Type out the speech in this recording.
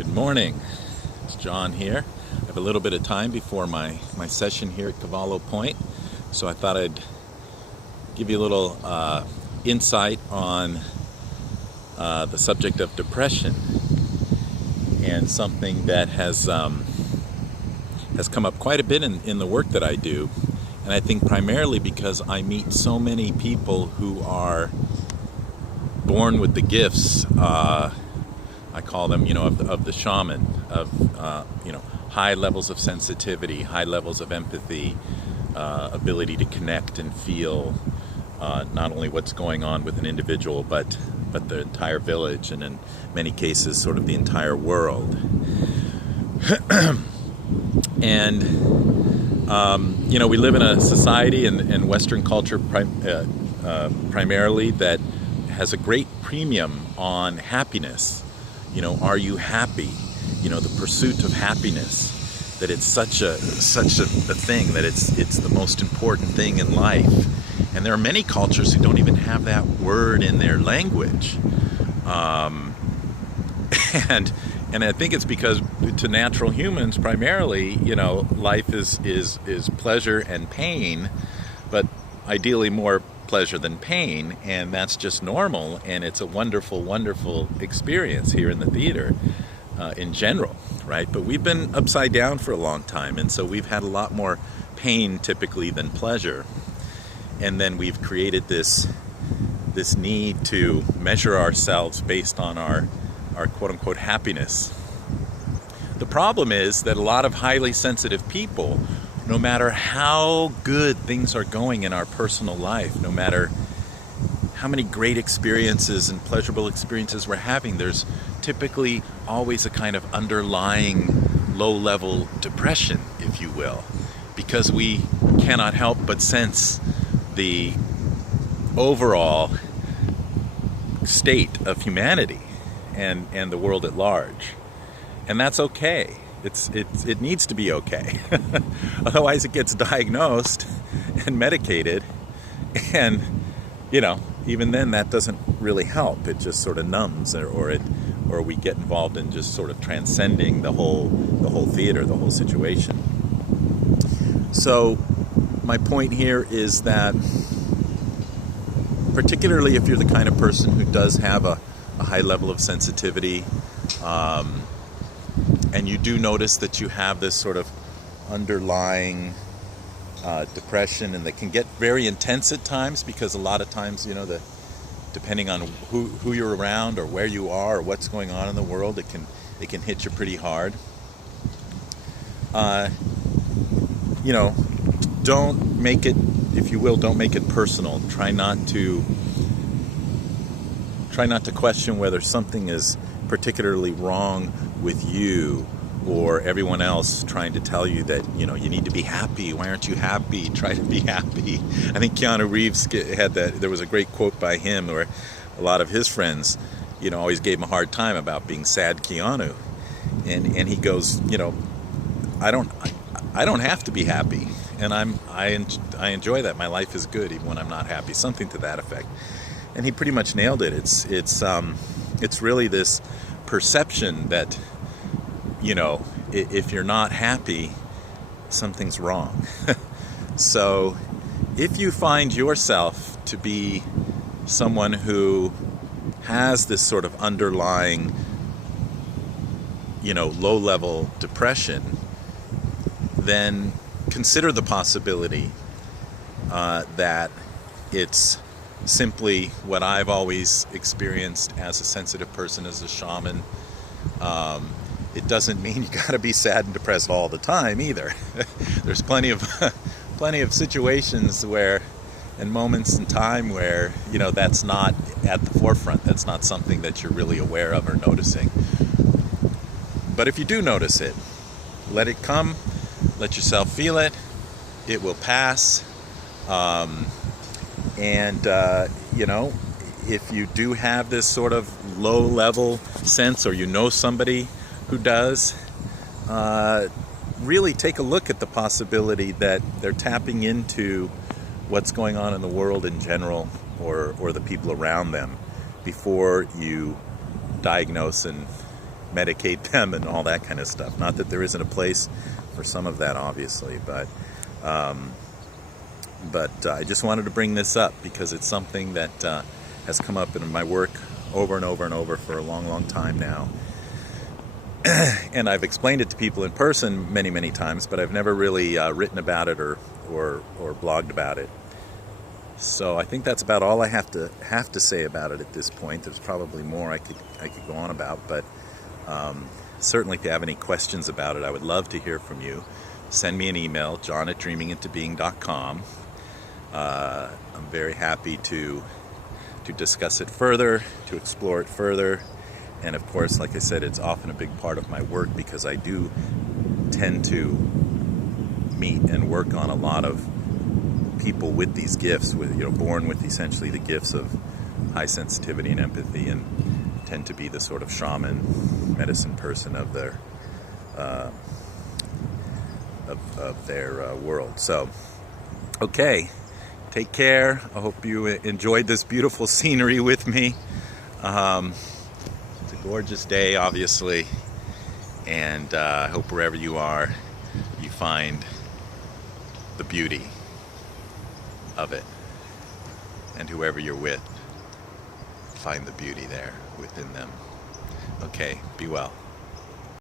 Good morning. It's John here. I have a little bit of time before my session here at Cavallo Point, so I thought I'd give you a little insight on the subject of depression, and something that has come up quite a bit in the work that I do, and I think primarily because I meet so many people who are born with the gifts. I call them, of the shaman, of high levels of sensitivity, high levels of empathy, ability to connect and feel not only what's going on with an individual, but the entire village, and in many cases, sort of the entire world. And we live in a society and Western culture primarily that has a great premium on happiness. Are you happy? The pursuit of happiness, that it's such a thing, that it's the most important thing in life. And there are many cultures who don't even have that word in their language. And I think it's because to natural humans primarily, life is pleasure and pain, but ideally more pleasure than pain, and that's just normal, and it's a wonderful, wonderful experience here in the theater in general, right? But we've been upside down for a long time, and so we've had a lot more pain typically than pleasure. And then we've created this need to measure ourselves based on our quote-unquote happiness. The problem is that a lot of highly sensitive people, no matter how good things are going in our personal life, no matter how many great experiences and pleasurable experiences we're having, there's typically always a kind of underlying low-level depression, if you will, because we cannot help but sense the overall state of humanity and the world at large. And that's okay. It needs to be okay. Otherwise it gets diagnosed and medicated, and even then that doesn't really help. It just sort of numbs, or we get involved in just sort of transcending the whole theater, the whole situation. So my point here is that particularly if you're the kind of person who does have a high level of sensitivity, and you do notice that you have this sort of underlying depression, and that can get very intense at times, because a lot of times, depending on who you're around or where you are or what's going on in the world, it can hit you pretty hard. Don't make it, if you will, don't make it personal. Try not to question whether something is particularly wrong with you or everyone else trying to tell you that you need to be happy. Why aren't you happy? Try to be happy. I think Keanu Reeves had that. There was a great quote by him where a lot of his friends always gave him a hard time about being sad Keanu, and he goes, I don't have to be happy, and I enjoy that. My life is good even when I'm not happy, something to that effect. And he pretty much nailed it. It's really this perception that if you're not happy, something's wrong. So if you find yourself to be someone who has this sort of underlying low-level depression, then consider the possibility that it's simply what I've always experienced as a sensitive person, as a shaman. It doesn't mean you got to be sad and depressed all the time either. There's plenty of situations where, and moments in time where that's not at the forefront. That's not something that you're really aware of or noticing. But if you do notice it, let it come. Let yourself feel it. It will pass. If you do have this sort of low-level sense, or somebody who does, really take a look at the possibility that they're tapping into what's going on in the world in general, or the people around them, before you diagnose and medicate them and all that kind of stuff. Not that there isn't a place for some of that, obviously, but I just wanted to bring this up because it's something that has come up in my work over and over and over for a long, long time now. And I've explained it to people in person many, many times, but I've never really written about it or blogged about it. So I think that's about all I have to say about it at this point. There's probably more I could go on about, but certainly if you have any questions about it, I would love to hear from you. Send me an email, john@dreamingintobeing.com. I'm very happy to discuss it further, to explore it further. And of course, like I said, it's often a big part of my work because I do tend to meet and work on a lot of people with these gifts, born with essentially the gifts of high sensitivity and empathy, and tend to be the sort of shaman, medicine person of their world. So, okay. Take care. I hope you enjoyed this beautiful scenery with me. It's a gorgeous day, obviously, and I hope wherever you are, you find the beauty of it, and whoever you're with, find the beauty there within them. Okay, be well.